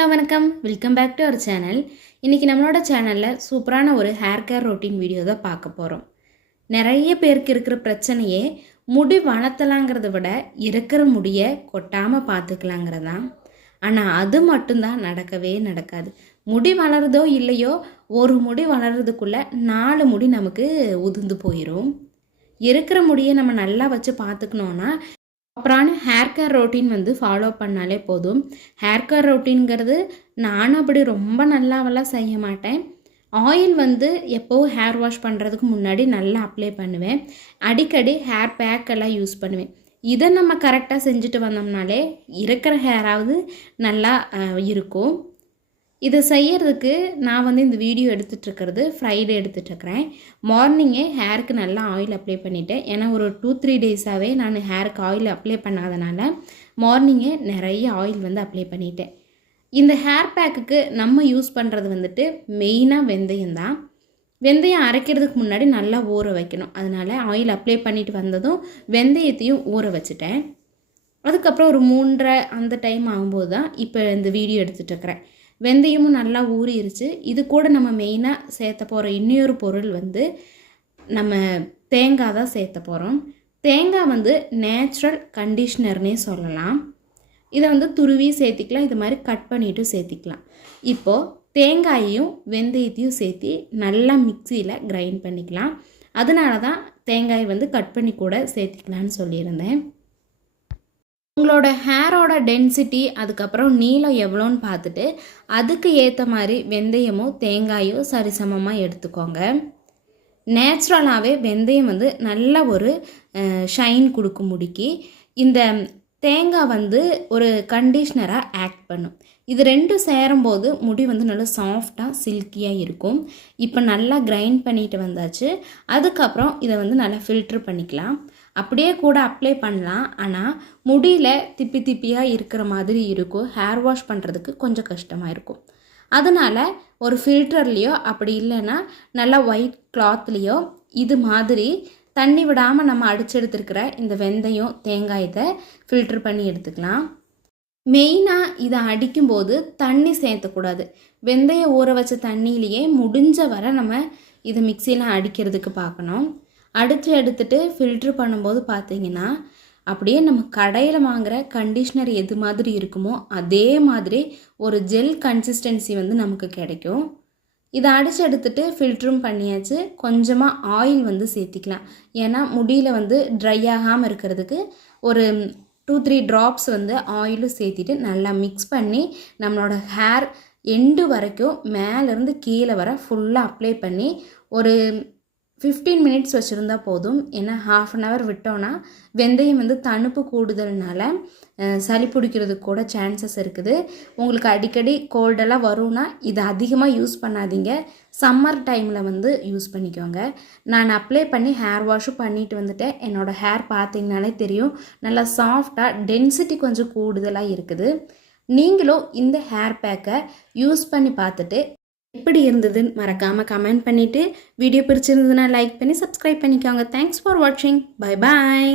Hello வணக்கம். Welcome back to our channel இன்றைக்கி நம்மளோட சேனலில் சூப்பரான ஒரு ஹேர் கேர் ரொட்டீன் வீடியோ தான் பார்க்க போகிறோம் நிறைய பேருக்கு இருக்கிற பிரச்சனையே முடி வளர்த்தலாங்கிறத விட இருக்கிற முடியை கொட்டாமல் பார்த்துக்கலாங்கிறது தான் ஆனால் அது மட்டும்தான் நடக்கவே நடக்காது. முடி வளருதோ இல்லையோ ஒரு முடி வளர்கிறதுக்குள்ளே நாலு முடி நமக்கு உதிர்ந்து போயிடும் இருக்கிற முடியை நம்ம நல்லா வச்சு பார்த்துக்கணுன்னா ப்ராப்பரான ஹேர் கேர் ரொட்டீன் வந்து ஃபாலோ பண்ணாலே போதும். ஹேர் கேர் ரொட்டீன்கிறது நானும் அப்படி ரொம்ப நல்லாவெல்லாம் செய்ய மாட்டேன். ஆயில் வந்து எப்போவும் ஹேர் வாஷ் பண்ணுறதுக்கு முன்னாடி நல்லா அப்ளை பண்ணுவேன். அடிக்கடி ஹேர் பேக் எல்லாம் யூஸ் பண்ணுவேன். இதை நம்ம கரெக்டாக செஞ்சுட்டு வந்தோம்னாலே இருக்கிற ஹேராவது நல்லா இருக்கும். இதை செய்யறதுக்கு நான் வந்து இந்த வீடியோ எடுத்துகிட்ருக்கிறது ஃப்ரைடே எடுத்துகிட்ருக்கிறேன் மார்னிங்கே ஹேருக்கு நல்லா ஆயில் அப்ளை பண்ணிவிட்டேன் ஏன்னா ஒரு டூ த்ரீ டேஸாகவே நான் ஹேருக்கு ஆயில் அப்ளை பண்ணாதனால மார்னிங்கே நிறைய ஆயில் வந்து அப்ளை பண்ணிட்டேன். இந்த ஹேர் பேக்குக்கு நம்ம யூஸ் பண்ணுறது வந்துட்டு மெயினாக வெந்தயம் தான். வெந்தயம் அரைக்கிறதுக்கு முன்னாடி நல்லா ஊற வைக்கணும். அதனால் ஆயில் அப்ளை பண்ணிட்டு வந்ததும் வெந்தயத்தையும் ஊற வச்சுட்டேன். அதுக்கப்புறம் ஒரு மூன்றரை அந்த டைம் ஆகும்போது தான் இப்போ இந்த வீடியோ எடுத்துகிட்டு இருக்கிறேன் வெந்தயமும் நல்லா ஊறிடுச்சு இது கூட நம்ம மெயினாக சேர்த்த போகிற இன்னொரு பொருள் வந்து நம்ம தேங்காய் தான் சேர்த்த போகிறோம் தேங்காய் வந்து நேச்சுரல் கண்டிஷ்னர்னே சொல்லலாம். இதை வந்து துருவி சேர்த்திக்கலாம். இது மாதிரி கட் பண்ணிவிட்டு சேர்த்திக்கலாம். இப்போது தேங்காயையும் வெந்தயத்தையும் சேர்த்து நல்லா மிக்சியில் கிரைண்ட் பண்ணிக்கலாம். அதனால தான் தேங்காய் வந்து கட் பண்ணி கூட சேர்த்திக்கலான்னு சொல்லியிருந்தேன். உங்களோட ஹேரோட டென்சிட்டி அதுக்கப்புறம் நீளம் எவ்வளோன்னு பார்த்துட்டு அதுக்கு ஏற்ற மாதிரி வெந்தயமோ தேங்காயோ சரிசமமாக எடுத்துக்கோங்க. நேச்சுரலாகவே வெந்தயம் வந்து நல்ல ஒரு ஷைன் கொடுக்கும் முடிக்கு. இந்த தேங்காய் வந்து ஒரு கண்டிஷ்னராக ஆக்ட் பண்ணும். இது ரெண்டும் சேரும்போது முடி வந்து நல்லா சாஃப்டாக சில்கியாக இருக்கும். இப்போ நல்லா கிரைண்ட் பண்ணிட்டு வந்தாச்சு. அதுக்கப்புறம் இதை வந்து நல்லா ஃபில்ட்ரு பண்ணிக்கலாம். அப்படியே கூட அப்ளை பண்ணலாம். ஆனால் முடியில் திப்பி திப்பியாக இருக்கிற மாதிரி இருக்கும். ஹேர் வாஷ் பண்ணுறதுக்கு கொஞ்சம் கஷ்டமாக இருக்கும். அதனால் ஒரு ஃபில்டர்லேயோ அப்படி இல்லைன்னா நல்லா ஒயிட் கிளாத்லேயோ இது மாதிரி தண்ணி விடாமல் நம்ம அடிச்செடுத்துருக்கிற இந்த வெந்தயம் தேங்காயத்தை ஃபில்டர் பண்ணி எடுத்துக்கலாம். மெயினாக இதை அடிக்கும்போது தண்ணி சேர்த்தக்கூடாது. வெந்தயம் ஊற வச்ச தண்ணியிலேயே முடிஞ்ச வரை நம்ம இதை மிக்சியில் அடிக்கிறதுக்கு பார்க்கணும். அடித்து எடுத்துட்டு ஃபில்ட்ரு பண்ணும்போது பார்த்தீங்கன்னா அப்படியே நம்ம கடையில் வாங்குகிற கண்டிஷ்னர் எது மாதிரி இருக்குமோ அதே மாதிரி ஒரு ஜெல் கன்சிஸ்டன்சி வந்து நமக்கு கிடைக்கும். இதை அடித்து எடுத்துட்டு ஃபில்ட்ரும் பண்ணியாச்சு. கொஞ்சமாக ஆயில் வந்து சேர்த்திக்கலாம். ஏன்னா முடியில் வந்து ட்ரை ஆகாமல் இருக்கிறதுக்கு ஒரு டூ த்ரீ ட்ராப்ஸ் வந்து ஆயிலும் சேர்த்திட்டு நல்லா மிக்ஸ் பண்ணி நம்மளோட ஹேர் எண்டு வரைக்கும் மேலேருந்து கீழே வர ஃபுல்லாக அப்ளை பண்ணி ஒரு ஃபிஃப்டீன் மினிட்ஸ் வச்சுருந்தா போதும். ஏன்னா ஹாஃப் அன் ஹவர் விட்டோன்னா வெந்தயம் வந்து தணுப்பு கூடுதல்னால சளி பிடிக்கிறதுக்கு கூட சான்சஸ் இருக்குது. உங்களுக்கு அடிக்கடி கோல்டெல்லாம் வரும்னா இதை அதிகமாக யூஸ் பண்ணாதீங்க. சம்மர் டைமில் வந்து யூஸ் பண்ணிக்கோங்க. நான் அப்ளை பண்ணி ஹேர் வாஷும் பண்ணிட்டு வந்துட்டேன். என்னோடய ஹேர் பார்த்தீங்கனாலே தெரியும். நல்லா சாஃப்டாக டென்சிட்டி கொஞ்சம் கூடுதலாக இருக்குது. நீங்களும் இந்த ஹேர் பேக்கை யூஸ் பண்ணி பார்த்துட்டு எப்படி இருந்ததுன்னு மறக்காமல் கமெண்ட் பண்ணிவிட்டு வீடியோ பிடிச்சிருந்ததுன்னா லைக் பண்ணி சப்ஸ்கிரைப் பண்ணிக்கோங்க. தேங்க்ஸ் ஃபார் வாட்சிங் பை பாய்